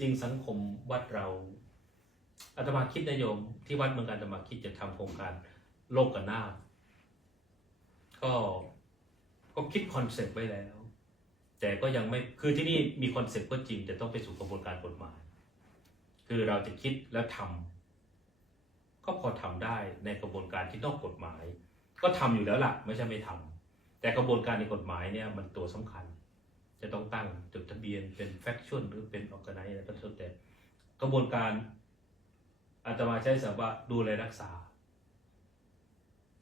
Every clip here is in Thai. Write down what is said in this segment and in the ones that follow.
จริงๆ สังคมวัดเราอาตมาคิดนโยม ที่วัดเมืองการอาตมาคิดจะทำโครงการโลกกันหน้า ก็ก็คิดคอนเซ็ปต์ไว้แล้ว แต่ก็ยังไม่คือที่นี่มีคอนเซ็ปต์ก็จริง แต่ต้องไปสู่กระบวนการกฎหมาย คือเราจะคิดแล้วทำก็พอทำได้ในกระบวนการที่นอกกฎหมาย ก็ทำอยู่แล้วล่ะ ไม่ใช่ไม่ทำแต่กระบวนการในกฎหมายเนี่ยมันตัวสำคัญ จะต้องตั้งจดทะเบียนเป็นแฟคชั่นหรือเป็นออ g a ไนซ์อะไรก็แล้วแต่กระบวนการอาตมาใช้คำว่าดูแลรักษา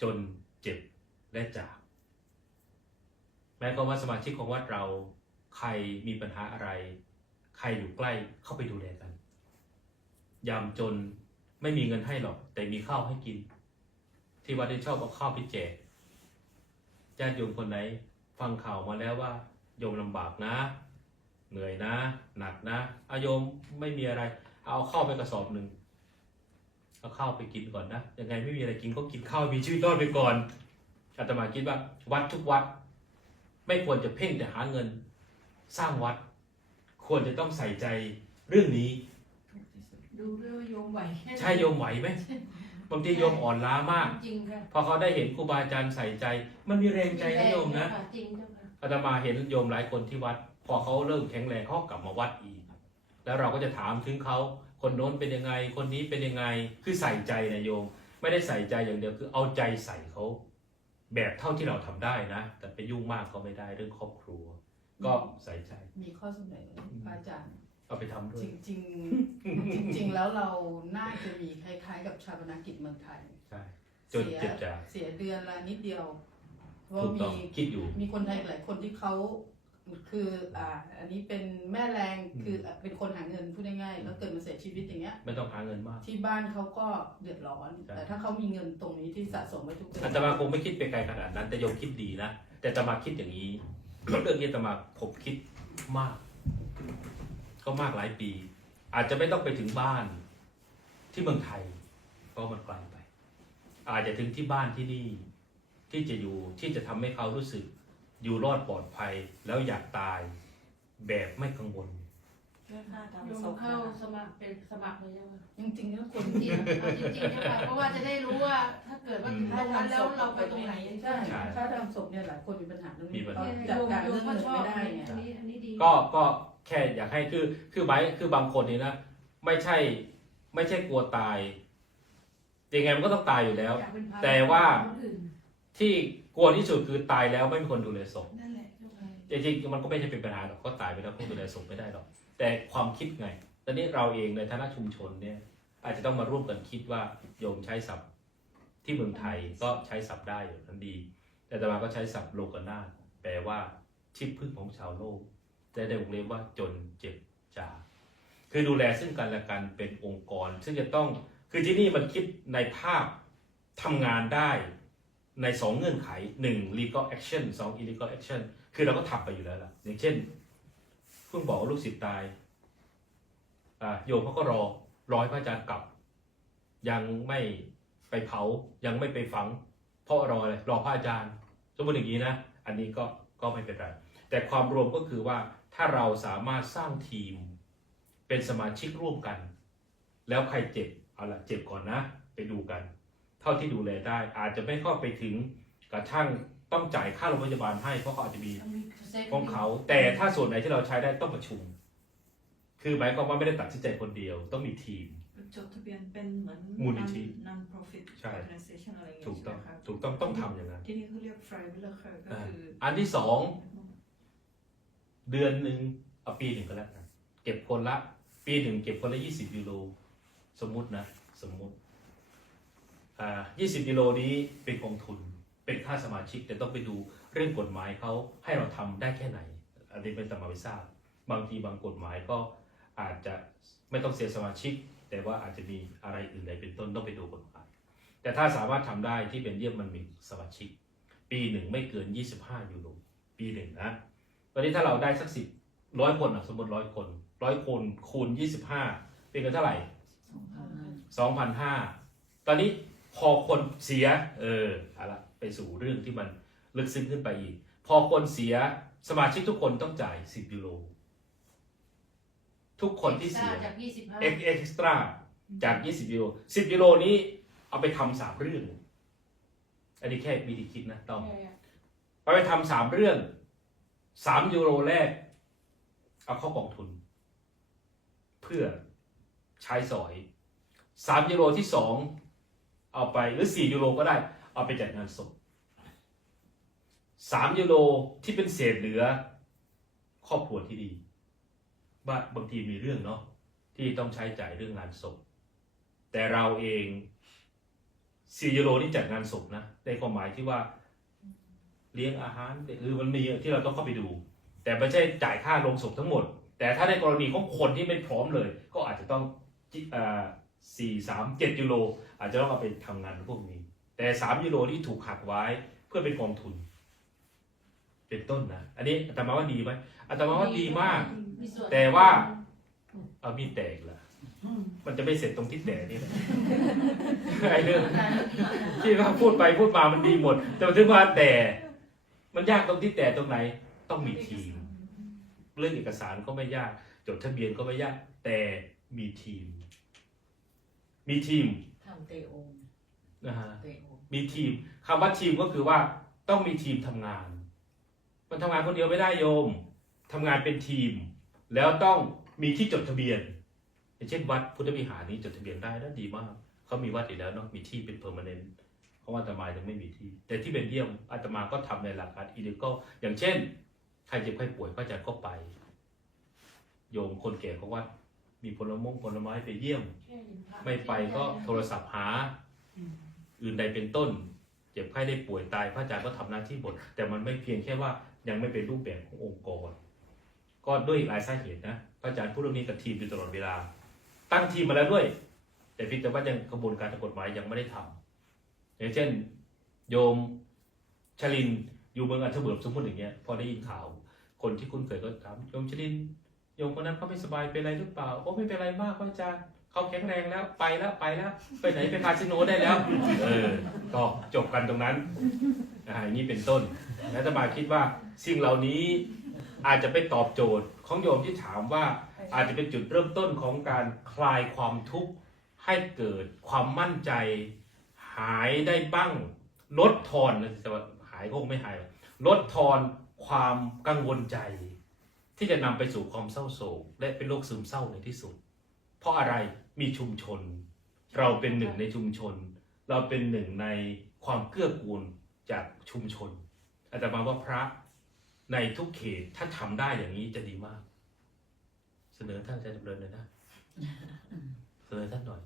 จนเจ็บและจากหมายความว่าสมาชิกของวัดเราใครมีปัญหาอะไร ใครอยู่ใกล้เข้าไปดูแลกัน ยามจนไม่มีเงินให้หรอก แต่มีข้าวให้กิน ที่วัดได้ชอบเอาข้าวไปแจกญาติโยมคนไหน ฟังข่าวมาแล้วว่า โยมลำบากนะ เหนื่อยนะ หนักนะอาโยมไม่มีอะไร เอาข้าวไปกระสอบหนึ่งเอาข้าวไปกินก่อนนะยังไงไม่มีอะไรกินก็กินข้าวมีชีวิตรอดไปก่อนอาตมาคิดว่า วัดทุกวัด ไม่ควรจะเพ่งแต่หาเงิน สร้างวัด ควรจะต้องใส่ใจเรื่องนี้ ดูด้วยว่าโยมไหวแค่ไหนใช่โยมไหวไหมบางทีโยมอ่อนล้ามาก จริงค่ะพอเขาได้เห็นครูบาอาจารย์ใส่ใจ มันมีแรงใจนะโยมนะจริงเจ้าค่ะ อาตมาเห็นโยมหลายคนที่วัด พอเขาเริ่มแข็งแรงเขากลับมาวัดอีก แล้วเราก็จะถามถึงเขาคนโน้นเป็นยังไง คนนี้เป็นยังไง คือใส่ใจนะโยม ไม่ได้ใส่ใจอย่างเดียวคือเอาใจใส่เขาแบบเท่าที่เราทำได้นะ แต่ไปยุ่งมากก็ไม่ได้เรื่องครอบครัว ก็ใส่ใจ มีข้อเสนอพระอาจารย์เอาไปทำด้วจยริงๆจริงๆแล้วเราน่าจะมีคล้ายๆ กับชาปนกิจเมืองไทยใช่จนเสียเจ็บจากเสียเดือนละนิดเดียว เพราะถูกต้มีองคิดอยู่ มีคนไทยหลายคนที่เขาคืออ่าอันนี้เป็นแม่แรงอืม คือเป็นคนหาเงินพูดง่ายๆแล้วเกิดมาเสียชีวิตอย่างเงี้ย ไม่ต้องหาเงินมาก ที่บ้านเขาก็เดือดร้อน ใช่ แต่ถ้าเขามีเงินตรงนี้ที่สะสมไว้ทุกเดืออานตมาคงไม่คิดไปไกลขนาดนั้น แต่โยมคิดดีนะ แต่อาตมาคิดอย่างนี้ เรื่องนี้อาตมาผมคิดมาก ก็มากหลายปี อาจจะไม่ต้องไปถึงบ้านที่เมืองไทย เพราะมันไกลไป อาจจะถึงที่บ้านที่นี่ ที่จะอยู่ที่จะทำให้เขารู้สึก อยู่รอดปลอดภัยแล้วอยากตายแบบไม่กังวลเรื่องค่าทำโยศมพเข้านะคะสมัครเป็นสมัครเลยเจ้าค่ะจริงๆแล้วคนจริงๆเอาจริงๆเจ้าค่ะเพราะว่าจะได้รู้ว่าถ้าเกิดว่าถึงตรงนั้นแล้วเราไปตรงไหนใช่ใช่ถ้าทำศพเนี่ยหลายคนมีปัญหาเรื่องมีนี้ปัญก็หา จัดการโยเรื่องมก็เงินชอบไม่ได้อัเนี่ยนนี้อันนี้ดี ก็ก็แค่อยากให้คือคือไบร์ทคือบางคนนี่นะ ไม่ใช่ไม่ใช่กลัวตายยังไงมันก็ต้องตายอยู่แล้ว อยากเป็นภระแต่ว่า คนอื่น ที่กลัวที่สุดคือตายแล้วไม่มีคนดูแลศพนั่นแหละเจ้าค่ะจริงๆมันก็ไม่ใช่เป็นปัญหาหรอกก็ตายไปแล้วคงดูแลศพไม่ได้หรอก แต่ความคิดไง ตอนนี้เราเองในฐานะชุมชนเนี่ย อาจจะต้องมาร่วมกันคิดว่าโยมใช้ศัพท์ที่เมืองไทยก็ใช้ศัพท์ได้อยู่ทันดี แต่ตมาก็ใช้ศัพท์โลกนาถแปลว่าที่พึ่งของชาวโลกแต่ในวงเล็บว่าจนเจ็บจากคือดูแลซึ่งกันและกันเป็นองค์กร ซึ่งจะต้องคือที่นี่มันคิดในภาพทำงานได้ ในสองเงื่อนไขหนึ่ง legal action สอง illegal action คือเราก็ทำไปอยู่แล้วล่ะอย่างเช่นเพิ่งบอกว่าลูกศิษย์ตายโยมเขาก็รอรอให้พระอาจารย์กลับ ยังไม่ไปเผายังไม่ไปฝัง เพราะรออะไรรอพระอาจารย์ สมมติอย่างนี้นะ อันนี้ก็ก็ไม่เป็นไร แต่ความรวมก็คือว่าถ้าเราสามารถสร้างทีม เป็นสมาชิกร่วมกัน แล้วใครเจ็บเอาละเจ็บก่อนนะ ไปดูกัน เท่าที่ดูแลได้ อาจจะไม่เข้าไปถึงกระทั่งต้องจ่ายค่าโรงพยาบาลให้เพราะเขาอาจจะมีต้องมีเซฟของเขา แต่ถ้าส่วนไหนที่เราใช้ได้ต้องประชุม คือหมายความว่าไม่ได้ตัดสินใจคนเดียวต้องมีทีมจดทะเบียนเป็นเหมือนมูลนิธิ non profit ใช่ organization อะไรอย่างถูเงี้ยกต้องใช่ไหมคะถูกต้องต้องทำอย่างนั้น ที่นี่เขาเรียก freiwilliger ก็คือออันที่สองเดือนหนึ่งเอาปีหนึ่งก็แล้วกันเก็บคนละ ปีหนึ่งเก็บคนละยี่สิบยูโรสมมุตินะ สมมุติ อ่ายี่สิบยูโรนี้เป็นกองทุนเป็นค่าสมาชิกแต่ต้องไปดูเรื่องกฎหมายเขาให้เราทำได้แค่ไหน อันนี้เป็นตมาไม่ทราบบางทีบางกฎหมายก็อาจจะไม่ต้องเสียสมาชิก แต่ว่าอาจจะมีอะไรอื่นใดเป็นต้นต้องไปดูกฎหมาย แต่ถ้าสามารถทำได้ที่เป็นเยี่ยมมันมีสมาชิก ปีหนึ่งไม่เกิน 25ยูโรปีหนึ่งนะตอนนี้ถ้าเราได้สักสิบร้อยคนอสมมติร้อยคนร้อยคนคูณ 25 เป็นเงินเท่าไหร่2,500ตอนนี้ พอคนเสีย เออเอาละไปสู่เรื่องที่มันลึกซึ้งขึ้นไปอีก พอคนเสียสมาชิกทุกคนต้องจ่าย10ยูโรทุกคนที่เสียจากยี่สิบห้าเอ็กเอ็กซ์ตร้าจาก20ยูโร10ยูโรนี้เอาไปทำสามเรื่อง อันนี้แค่วิธีคิดนะต้องเอาไปทำสามเรื่องสามยูโรแรก เอาเข้ากองทุน เพื่อใช้สอยสามยูโรที่สอง เอาไปหรือสี่ยูโรก็ได้ เอาไปจัดงานศพสามยูโรที่เป็นเศษเหลือ ครอบครัวที่ดีว่าบางทีมีเรื่องเนาะที่ต้องใช้จ่ายเรื่องงานศพแต่เราเองสี่ยูโรนี่จัดงานศพนะในความหมายที่ว่าเลี้ยงอาหารคือมันมีที่เราต้องเข้าไปดู แต่ไม่ใช่จ่ายค่าโรงศพทั้งหมด แต่ถ้าในกรณีของคนที่ไม่พร้อมเลย ก็อาจจะต้องสี่สามเจ็ดยูโร อาจจะต้องเอาไปทำงานพวกนี้ แต่สามยูโรที่ถูกหักไว้เพื่อเป็นกองทุน เป็นต้นนะอันนี้อาตมาว่าดีไหมอาตมาว่าดีมากมีส่นแต่ว่าเอามีดแตกละมันจะไม่เสร็จตรงที่แตกนี่แหละไอ้เรื่องที่ว่าพูดไปพูดมามันดีหมด แต่ถึงว่าแต่ มันยากตรงที่แต่ตรงไหน ต้องมีทีม เรื่องเอกสารก็ไม่ยาก จดทะเบียนก็ไม่ยาก แต่มีทีม มีทีม ทำเตโอมนะฮะเตโอมมีทีมคำว่าทีมก็คือว่าต้องมีทีมทำงาน มันทำงานคนเดียวไม่ได้โยมทำงานเป็นทีม แล้วต้องมีที่จดทะเบียนอย่างเช่นวัดพุทธวิหารนี้จดทะเบียนได้นั่นดีมากเขามีวัดอยู่แล้วเนาะมีที่เป็นเพอร์มานนต์เพราะว่าอาตมายังไม่มีที่ แต่ที่เบนเยียมอาตมาก็ทำในหลักการอีเดก็อย่างเช่น ใครเจ็บใครป่วยพระอาจารย์ก็ไป โยมคนแก่ของวัด มีผลมงผลไม้ไปเยี่ยม ไม่ไปก็โทรศัพท์หา อื่นใดเป็นต้น เจ็บไข้ได้ป่วยตายพระอาจารย์ก็ทำหน้าที่หมดแต่มันไม่เพียงแค่ว่ายังไม่เป็นรูปแบบขององค์กร ก็ด้วยอีกหลายสาเหตุนะพระอาจารย์พูดเรื่องนี้กับทีมอยู่ตลอดเวลา ตั้งทีมมาแล้วด้วย แต่เพียงแต่ว่ายังกระบวนการทางกฎหมายยังไม่ได้ทำอย่างเช่น โยมชลินอยู่เมืองอัฐเบิร์สมมติอย่างเงี้ยพอได้ยินข่าวคนที่คุ้นเคยก็ถามโยมชลิน โยมคนนั้นเขาไม่สบายเป็นอะไรหรือเปล่า โอ้ไม่เป็นไรมากพระอาจารย์เขาแข็งแรงแล้วไปแล้วไปแล้ว ไปไหนไปคาสิโนได้แล้ว เออก็จบกันตรงนั้นอ่าอย่างนี้เป็นต้นและอาตมาคิดว่าสิ่งเหล่านี้อาจจะไปตอบโจทย์ของโยมที่ถามว่าอาจจะเป็นจุดเริ่มต้นของการคลายความทุกข์ให้เกิดความมั่นใจ หายได้บ้างลดทอนนะแต่ว่าหายก็คงไม่หายหรอกลดทอนความกังวลใจ ที่จะนำไปสู่ความเศร้าโศก และเป็นโรคซึมเศร้าในที่สุด เพราะอะไรมีชุมชน เราเป็นหนึ่งในชุมชน เราเป็นหนึ่งในความเกื้อกูลจากชุมชนอาตมาว่าพระในทุกเขตถ้าทำได้อย่างนี้จะดีมาก เสนอท่านอาจารย์จำเริญเลยนะเสนอท่านหน่อย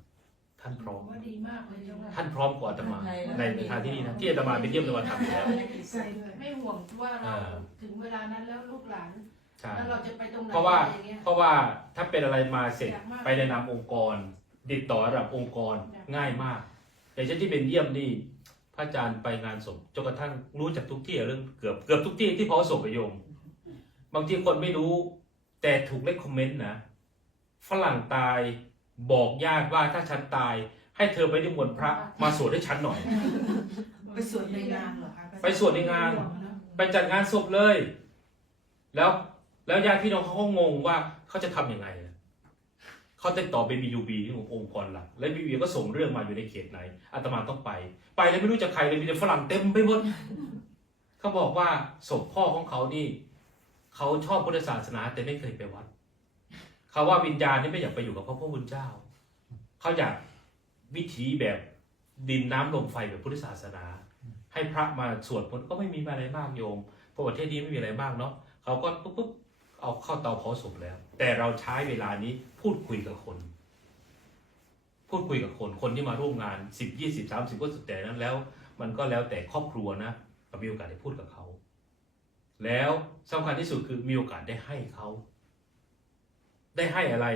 ท่านพร้อมว่าดีมากเลยเจ้าค่ะท่านพร้อมกว่าอาตมาในทางที่นี่นะที่อาตมาไปเยี่ยมอาตมาทำอยู่แล้วใช่ด้วยไม่ห่วงว่าเราอ่าถึงเวลานั้นแล้วลูกหลาน ใช่แล้วเราจะไปตรงไหนเพราะว่าอไอย่งเงี้ย เพราะว่าถ้าเป็นอะไรมาเสร็จอยากมาก ไปในนามองค์กรติดต่อระดับองค์กรง่ายมากอย่างเช่นที่เป็นเยี่ยมนี่พระอาจารย์ไปงานศพจนกระทั่งรู้จักทุกที่เรื่องเกือบเกือบทุกที่ที่เผาศพไปโยม บางทีคนไม่รู้ แต่ถูกเลคคอมเมนต์นะฝรั่งตายบอกญาติว่าถ้าฉันตาย ให้เธอไปนิมนต์พระมาสวดให้ฉันหน่อย ไปสวดในงานเหรอคะไปสวดในงาน ไปจัดงานศพเลย แล้ว แล้วญาติพี่น้องเขาก็งงว่าเขาจะทำยังไงเขาติดต่อไปบียูบีที่ขององค์กรหลัก และบียูก็ส่งเรื่องมาอยู่ในเขตไหนอาตมาต้องไป ไปแล้วไม่รู้จะใครเลยมีแต่ฝรั่งเต็มไปหมดเขาบอกว่าศพพ่อของเขานี่เขาชอบพุทธศาสนาแต่ไม่เคยไปวัดเขาว่าวิญญาณนี่ไม่อยากไปอยู่กับพระพุทธเจ้าเขาอยากวิถีแบบดินน้ำลมไฟแบบพุทธศาสนา ให้พระมาสวดมนต์ก็ไม่มีอะไรมากโยมเพราะประเทศนี้ไม่มีอะไรมากเนาะเขาก็ปุ๊บปุ๊บ เอาเข้าเตาเผาศพแล้ว แต่เราใช้เวลานี้พูดคุยกับคน พูดคุยกับคนคนที่มาร่วมงานสิบยี่สิบสามสิบก็สุดแต่นั้นแล้ว มันก็แล้วแต่ครอบครัวนะเรามีโอกาสได้พูดกับเขา แล้วสำคัญที่สุดคือมีโอกาสได้ให้เขา ได้ให้อะไร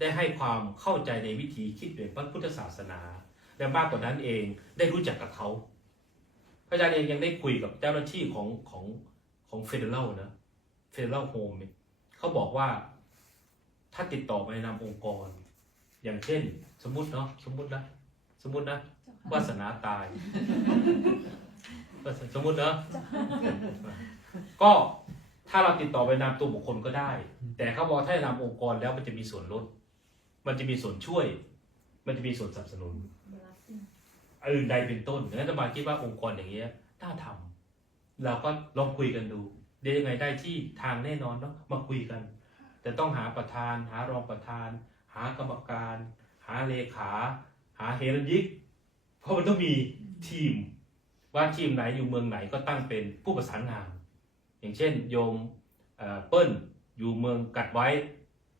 ได้ให้ความเข้าใจในวิธีคิดแบบพระพุทธศาสนา และมากกว่านั้นเองได้รู้จักกับเขาพระอาจารย์เองยังได้คุยกับเจ้าหน้าที่ของของของเฟเดอรัลนะเฟเดอรัลโฮมเขาบอกว่า ถ้าติดต่อไปในนามองค์กร อย่างเช่น สมมติเนาะสมมตินะสมมตินะวาสนาตาย สมมติเนาะก็ถ้าเราติดต่อไปนามตัวบุคคลก็ได้ แต่เขาบอกถ้านามองค์กรแล้วมันจะมีส่วนลด มันจะมีส่วนช่วย มันจะมีส่วนสนับสนุนอื่นใดเป็นต้นดังนั้นอาตมาคิดว่าองค์กรอย่างเงี้ยน่าทำเราก็ลองคุยกันดู เดี๋ยวยังไงได้ที่ทางแน่นอนเนาะมาคุยกัน แต่ต้องหาประธาน หารองประธาน หากรรมการ หาเลขา หาเฮรัญยิก เพราะมันต้องมีทีม ว่าทีมไหนอยู่เมืองไหนก็ตั้งเป็นผู้ประสานงาน อย่างเช่น โยมเอ่อเปิ้ลอยู่เมืองกัดไว้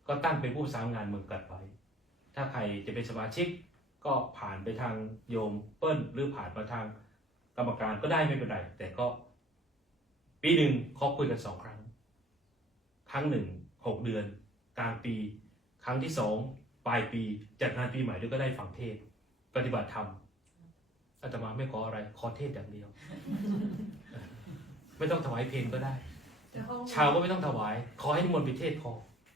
ก็ตั้งเป็นผู้ประสานงานเมืองกัดไว้ ถ้าใครจะเป็นสมาชิกก็ผ่านไปทางโยมเปิ้ลหรือผ่านมาทางกรรมการก็ได้ไม่เป็นไรแต่ก็ ปีหนึ่งเขาคุยกันสองครั้ง ครั้งหนึ่งหกเดือน กลางปี ครั้งที่สองปลายปีจัดงานปีใหม่ด้วยก็ได้ฟังเทศน์ปฏิบัติธรรมอาตมาไม่ขออะไรขอเทศน์อย่างเดียว ไม่ต้องถวายเพลงก็ได้แต่ห้องชาวก็ไม่ต้องถวาย ขอให้นิมนต์ไปเทศน์พอ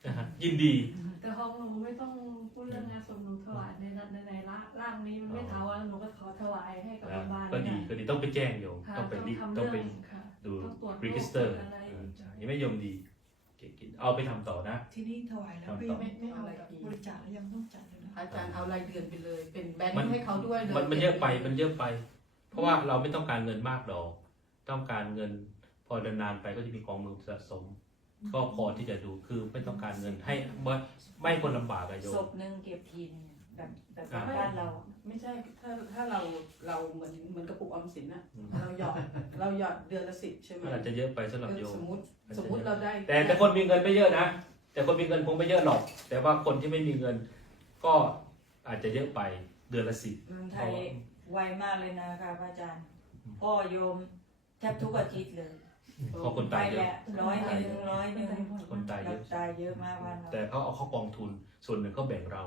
นะฮะยินดี แต่ห้องหนูไม่ต้องพูดเรื่องงานศพหนูถวายในในในในร่างนี้มันไม่ถาวรหนูก็ขอถวายให้กับโรงพยาบาลก็ดีก็ดีต้องไปแจ้งโยมค่ะต้องไปต้องรีทำต้องเรื่ไปองค่ะ ดูต้องตรวจรีจิสเตอร์โรคอะไรยังไม่โยมดีเก่งๆเอาไปทำต่อนะ ที่นี่ถวายแล้วไม่ไม่ไม่เอาแบบบริจาคแล้วยังต้องจัดเลยนะอาจารย์เอารายเดือนไปเลย เป็นแบงมัน ค์ให้เขาด้วยเลยมันมันเยอะไปมันเยอะไป เพราะว่าเราไม่ต้องการเงินมากดอก ต้องการเงินพอเดินนานไปก็จะมีกองมือสะสม ก็พอที่จะดูคือไม่ต้องการเงินให้ไม่ไม่ให้คนลำบากอะโยศมพหนึ่งเก็บทีนึง แบบแบบอ่าบ้านเราไม่ใช่ถ้าถ้าเราเราเหมือนเหมือนกระปุกออมสินอะอืมเราหยอดเราหยอดเดือนละสิบใช่ไหมมันอาจจะเยอะไปสำหรับโยสมมมติสมมติเราได้แต่แต่คนมีเงินไม่เยอะนะ แต่คนมีเงินคงไม่เยอะหรอก แต่ว่าคนที่ไม่มีเงิน ก็อาจจะเยอะไปเดือนละสิบ เมืองไทยไวมากเลยนะคะพระอาจารย์พ่อโยมแทบทุกอาทิตย์เลยเพราะคนไปตายเยแหอะละร้อยหนึ่งร้อยหนึ่งคนตายเยอะ ตายเยอะมากวันเราแต่เขาเอาเข้ากองทุน ส่วนหนึ่งเขาแบ่งเรา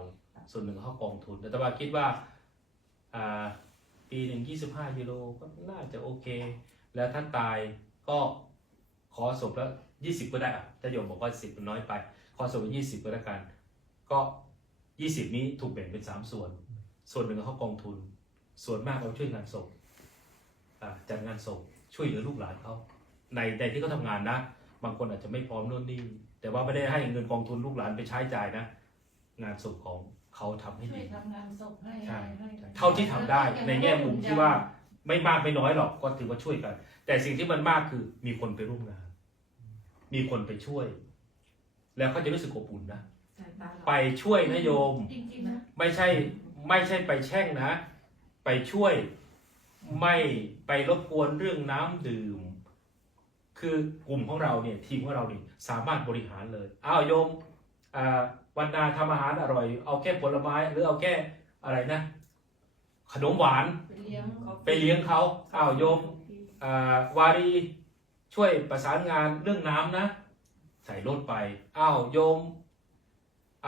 ส่วนหนึ่งเข้ากองทุน แต่ว่าคิดว่าปีหนึ่งยี่สิบห้ากิโลก็น่าจะโอเค แล้วถ้าตายก็ขอศพแล้วยี่สิบก็ได้อะถ้าโยมบอกว่าสิบมันน้อยไป ขอศพยี่สิบก็แล้วกัน ก็ยี่สิบนี้ถูกแบ่งเป็นสามส่วน ส่วนหนึ่งเข้ากองทุน ส่วนมากเราช่วยงานศพจัดงานศพช่วยเหลือลูกหลานเขาในในที่เขาทำงานนะ บางคนอาจจะไม่พร้อมโน่นนี่แต่ว่าไม่ได้ให้เงินกองทุนลูกหลานไปใช้จ่ายนะ งานศพของ เขาทำให้ช่วยดี ทำงานศพให้ใช่ให้เท่าที่ทำได้ในแง่มุมที่ว่าไม่มากไม่น้อยหรอกก็ถือว่าช่วยกัน แต่สิ่งที่มันมากคือมีคนไปร่วมงาน มีคนไปช่วย แล้วเขาจะรู้สึกอบอุ่นนะสายตาเราไปช่วยนะโยม จริงๆนะไม่ใช่ไม่ใช่ไปแช่งนะ ไปช่วย ไม่ไปรบกวนเรื่องน้ำดื่ม คือกลุ่มของเราเนี่ยทีมของเราเนี่ยสามารถบริหารเลย อ้าวโยมอ่า วันนาทำอาหารอร่อย เอาแค่ผลไม้หรือเอาแค่อะไรนะ ขนมหวาน ไปเลี้ยงไปเลี้ยงเขาอ้าวโยมอ่าวารีช่วยประสานงานเรื่องน้ำนะ ใส่รถไปอ้าวโยม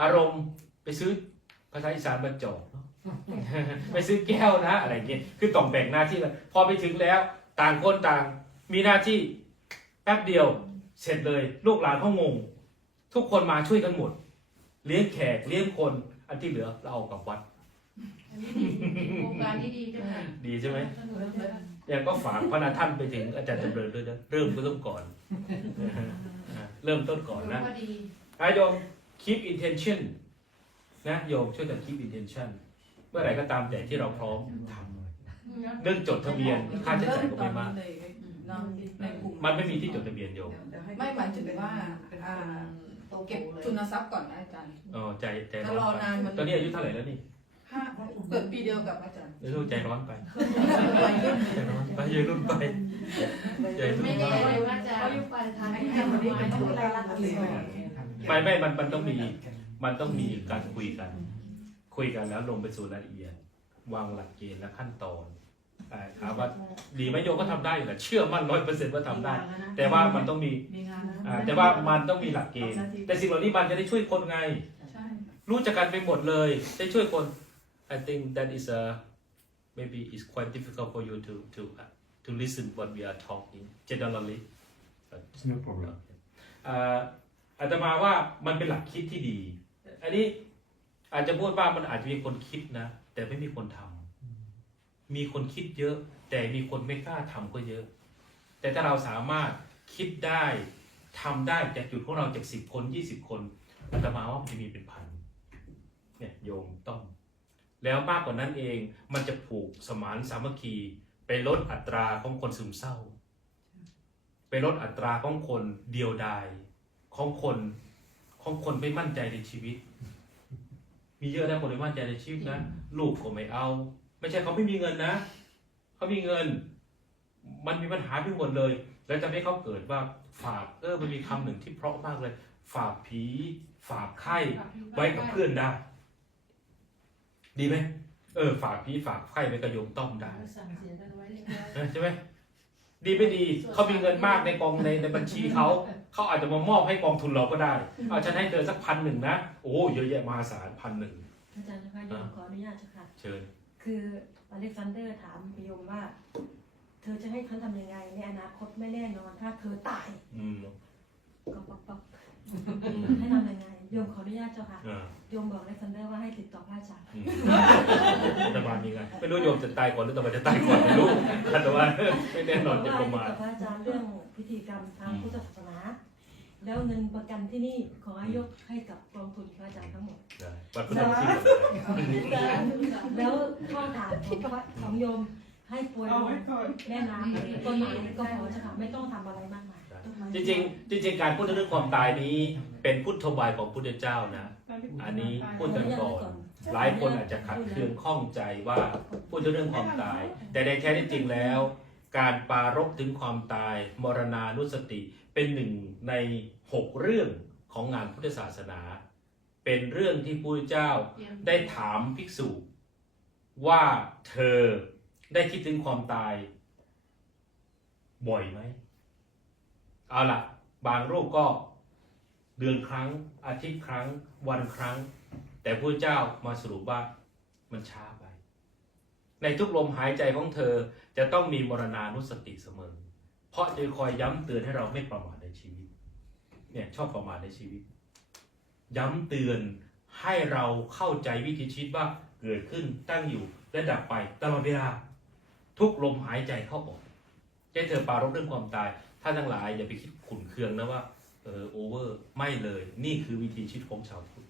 อารมณ์ไปซื้อภาษาอีสานบรรจบเนอะไปซื้อแก้วนะ อะไรเงี้ยคือต้องแบ่งหน้าที่กันพอไปถึงแล้วต่างคนต่าง มีหน้าที่แป๊บเดียว เสร็จเลย ลูกหลานเขางง ทุกคนมาช่วยกันหมด เลี้ยงแขกเลี้ยงคน อันที่เหลือเราเอากลับวัด อันนี้ดีโครงการนี้ดีจังเลยดีใช่ไหมสนุกเลยเนี่ยก็ฝากพระนาท่านไปถึงอาจารย์จำเริญด้วยนะเริ่มก็เริ่มก่อนเริ่มต้นก่อนนะ ก็ดีอาโยม keep intention นะโยมช่วยกัน keep intention เมื่อไหร่ก็ตามแต่ที่เราพร้อมทำเรื่องจดทะเบียนค่าใช้จ่ายก็ไม่มากเริ่ตอนนี้เลยเนาะในกลุ่มมันไม่มีที่จดทะเบียนโยมเดี๋ยวให้ไม่หมายถึงว่าเป็นอ่า โตเก็บเลยทุนทรัพย์ก่อนนะอาจารย์อ๋อใจใจถ้าร้รออนไปนานมันตอนนี้อายุเท่าไหร่แล้วนี่ห้าเกิดปีเดียวกับอาจารย์ไม่รู้ใจร้อนไปวัยรุ่นใจร้อนไปยืนรุ่นไปใจรุ่นไม่ไปแน่เลยว่าจะเขาอยู่ปลายทางให้ที่ให้ทำวันนี้ไว้เป็นต้ตัองวเวแรลากรับเลยไม่ไม่มันมันต้องมี มันต้องมีการคุยกัน คุยกันแล้วลงไปสู่รายละเอียด วางหลักเกณฑ์และขั้นตอน อ่าถามว่าดีไหมโยมก็ทำได้อยู่แหละเชื่อมั่นร้อยเปอร์เซ็นต์ว่าทำได้ แต่ว่ามันต้องมีมีงานนะอ่าแต่ว่ามันต้องมีหลักเกณฑ์แต่สิ่งเหล่านี้มันจะได้ช่วยคนไง ใช่รู้จักกันไปหมดเลย ได้ช่วยคน I think that is a maybe it's quite difficult for you to to uh, to listen what we are talking generally It's no problem. อ่าอาตมาว่ามันเป็นหลักคิดที่ดี อันนี้อาจจะพูดว่ามันอาจจะมีคนคิดนะ แต่ไม่มีคนทำ มีคนคิดเยอะ แต่มีคนไม่กล้าทำก็เยอะ แต่ถ้าเราสามารถคิดได้ทำได้จากจุดของเราจากสิบคนยี่สิบคนอาตมาว่ามันจะมีเป็นพันเนี่ยโยมต้อง แล้วมากกว่านั้นเองมันจะผูกสมานสามัคคีไปลดอัตราของคนซึมเศร้า ไปลดอัตราของคนเดียวดายของคนของคนไม่มั่นใจในชีวิต มีเยอะนะคนไม่มั่นใจในชีวิตนะลูกก็ไม่เอา ไม่ใช่เขาไม่มีเงินนะเขามีเงิน มันมีปัญหาไปหมดเลย แล้วจะให้เขาเกิดว่าฝากเออมันมีคำหนึ่งที่เพราะมากเลย ฝากผีฝากไข้ไว้กับเพื่อนได้ ดีไหมเออฝากผีฝากไข้ไว้กับโยมต้อมได้สั่งเสียกันไว้เรียบร้อยเออใช่ไหมดีไม่ดีเขามีเงินมากในกองในในบัญชีเขาเขาอาจจะมามอบให้กองทุนเราก็ได้เอาฉันให้เธอสักพันหนึ่งนะโอ้เยอะแยะมหาศาลพันหนึ่งอาจารย์นะคะโยมขออนุญาตเจ้าค่ะเชิญ คืออเล็กซานเดอร์ถามโยมว่า เธอจะให้เขาทำยังไง ในอนาคตไม่แน่นอนถ้าเธอตายอืมก็ป๊อกป๊อกอืมให้ทำยังไงโยมขออนุญาตเจ้าค่ะอ่าโยมบอกอเล็กซานเดอร์ว่าให้ติดต่อพระอาจารย์อืมประมาณนี้ไงไม่รู้โยมจะตายก่อนหรือตะวันจะตายก่อนไม่รู้แต่ว่าไม่แน่นอนจะประมาณติดต่อพระอาจารย์เรื่องพิธีกรรมทางพุทธศาสนา แล้วเงินประกันที่นี่ขอให้ยกให้กับกองทุนพระอาจารย์ทั้งหมด ได้วัดพุทธมณฑลแล้วข้อถามของพระของโยมให้ป่วยเอาลไว้งก่อนแม่น้ำต้นไม้ก็พอจะค่ะไม่ต้องทำอะไรมากมายจริงๆจริงๆการพูดเรื่องความตายนี้ เป็นพุทธบายของพุทธเจ้านะ อันนี้พูดกันก่อน หลายคนอาจจะขัดเคืองข้องใจว่าพูดถึงเรื่องความตาย แต่ในแท้ที่จริงแล้ว การปรารบถึงความตาย มรณานุสติ เป็นหนึ่งในหกเรื่องของงานพุทธศาสนา เป็นเรื่องที่พระเจ้าได้ถามภิกษุ ว่าเธอได้คิดถึงความตาย บ่อยไหม เอาล่ะ บางรูปก็เดือนครั้ง อาทิตย์ครั้ง วันครั้ง แต่พระเจ้ามาสรุปว่ามันช้าไป ในทุกลมหายใจของเธอจะต้องมีมรณานุสติเสมอ เพราะจะคอยย้ำเตือนให้เราไม่ประมาทในชีวิต เนี่ยชอบประมาทในชีวิต ย้ำเตือนให้เราเข้าใจวิธีชีวิตว่าเกิดขึ้นตั้งอยู่และดับไปตลอดเวลา ทุกลมหายใจเข้าออกให้เธอปรารบเรื่องความตายถ้าทั้งหลายอย่าไปคิดขุนเคืองนะว่าเออโอเวอร์ไม่เลย นี่คือวิธีชีวิตของชาวพุทธ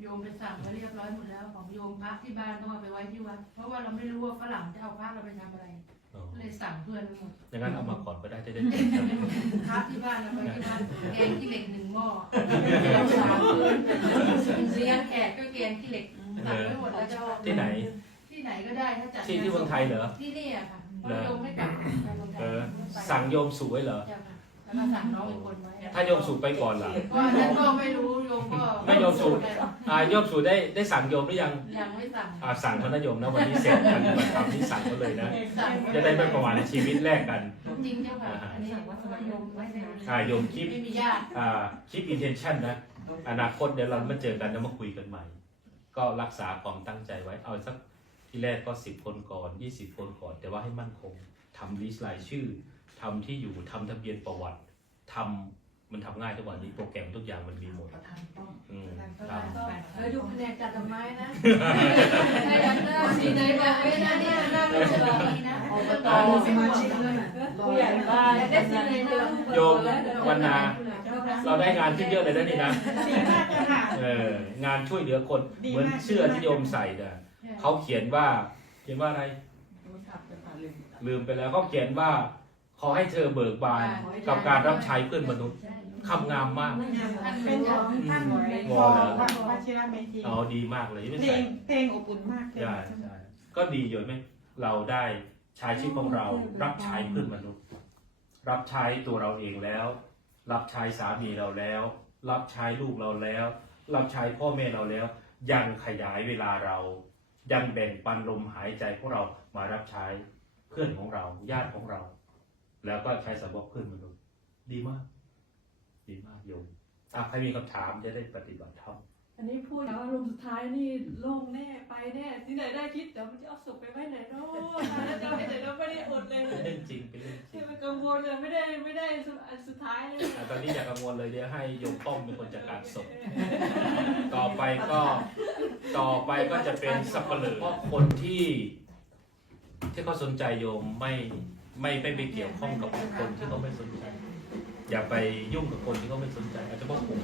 โยมไปสั่งไว้เรียบร้อยหมดแล้วของโยมพระที่บ้านต้องเอาไปไว้ที่วัดเพราะว่าเราไม่รู้ว่าฝรั่งจะเอาพระเราไปทำอะไร เลยสั่งเพื่อนไปหมดอย่างนั้นเอามาก่อนก็ได้จะได้พระที่บ้านเราไปที่วัดแกงขี้เหล็กหนึ่งหม้อเราสามคืนเลี้ยงแขกก็แกงขี้เหล็กสั่งไว้หมดแล้วจะที่ไหน ที่ไหนก็ได้ถ้าจัดที่ที่เมืองไทยเหรอที่นี่อะค่ะเพราะโยมไม่กลับไปเมืองไทยเออสั่งโยมสู่ไว้เหรอเจ้าค่ะ แล้วก็สั่งน้องอีกคนไว้ถ้าโยมสู่ไปก่อนล่ะ ก็ฉันก็ไม่รู้โยมก็ไม่โยมสู่อ่าโยมสู่ได้ได้สั่งโยมหรือยังยังไม่สั่งอ่าสั่งเขานะโยมนะวันนี้เสร็จปฏิบัติธรรมที่สั่งเขาเลยนะ สั่งจะได้ไม่ประมาทในชีวิตแรกกัน จริงเจ้าค่ะอันนี้วัฒนโยมไม่ได้อ่าโยมคิดไม่มีญาติอ่าคิด intention นะ อนาคตเดี๋ยวเรามาเจอกันแล้วมาคุยกันใหม่ ก็รักษาความตั้งใจไว้ เอาสักที่แรกก็สิบคนก่อนยี่สิบคนก่อน แต่ว่าให้มั่นคงทำลิสต์รายชื่อ ทำที่อยู่ทำทะเบียนประวัติทำมันทำง่ายทุกวันนี้โปรแกรมทุกอย่างมันมีหมดประธานป้องอืมก็ทได้เออดูแผนกจัดดอกไม้นะใครอยากได้สีไหนบอกไว้นะเนี่ยน่าจะฉลองดีนะอบตสมาชิกด้วยนะรอผู้ใหญ่บ้านได้สีไหนนะำโยมวันนาเราได้งานที่เยอะเลยนะนี่นะดีมากเลยค่ะเอองานช่วยเหลือคนดีมากเหมือนเสื้อที่โยมใส่น่ะเขาเขียนว่า เขียนว่าอะไรลืมไปแล้วเขาเขียนว่า ขอให้เธอเบิกบานกับการรับใช้เพื่อนมนุษย์คำงามมาก ท่านเป็เป็นนท่านววออเหรอวชิระเมธีเอาดีมากเลยไม่เพลใส่งเพลงอบอุ่นมากเลยใช่ใช่ก็ดีอยู่ไหมเราได้ใช้ชีวิตของเรารับใช้เพื่อนมนุษย์ รับใช้ตัวเราเองแล้ว รับใช้สามีเราแล้ว รับใช้ลูกเราแล้ว รับใช้พ่อแม่เราแล้ว ยังขยายเวลาเรา ยังแบ่งปันลมหายใจของเรามารับใช้เพื่อนของเราญาติของเรา แล้วก็ใช้สำหรับเพื่อนมนุษย์ดีมาก ดีมากโยมอะใครมีคำถามจะได้ปฏิบัติธรรมอันนี้พูดแล้วอารมณ์สุดท้ายนี่โล่งแน่ไปแน่ที่ไหนได้คิดเดี๋ยวมันจะเอาศพไปไว้ไหนเนาะตายแล้วจะเอาไปไหนเราไม่ได้อดเลยเป็นเรื่องจริงเป็นเรื่องจริที่งมันกังวลเลยไม่ได้ไม่ได้สุดอันสุดท้ายเลยอะตอนนี้อย่ากังวลเลยเดี๋ยวให้โยมป้อมเป็นคนจัดการศพต่อไปก็ต่อไปก็จะเป็นสับเปลือเพราะคนที่ที่เขาสนใจโยมไม่ ไม่ไม่ไปเกี่ยวข้องกับคนที่เขาไม่สนใจ อย่าไปยุ่งกับคนที่เขาไม่สนใจอาจจะว่าปู่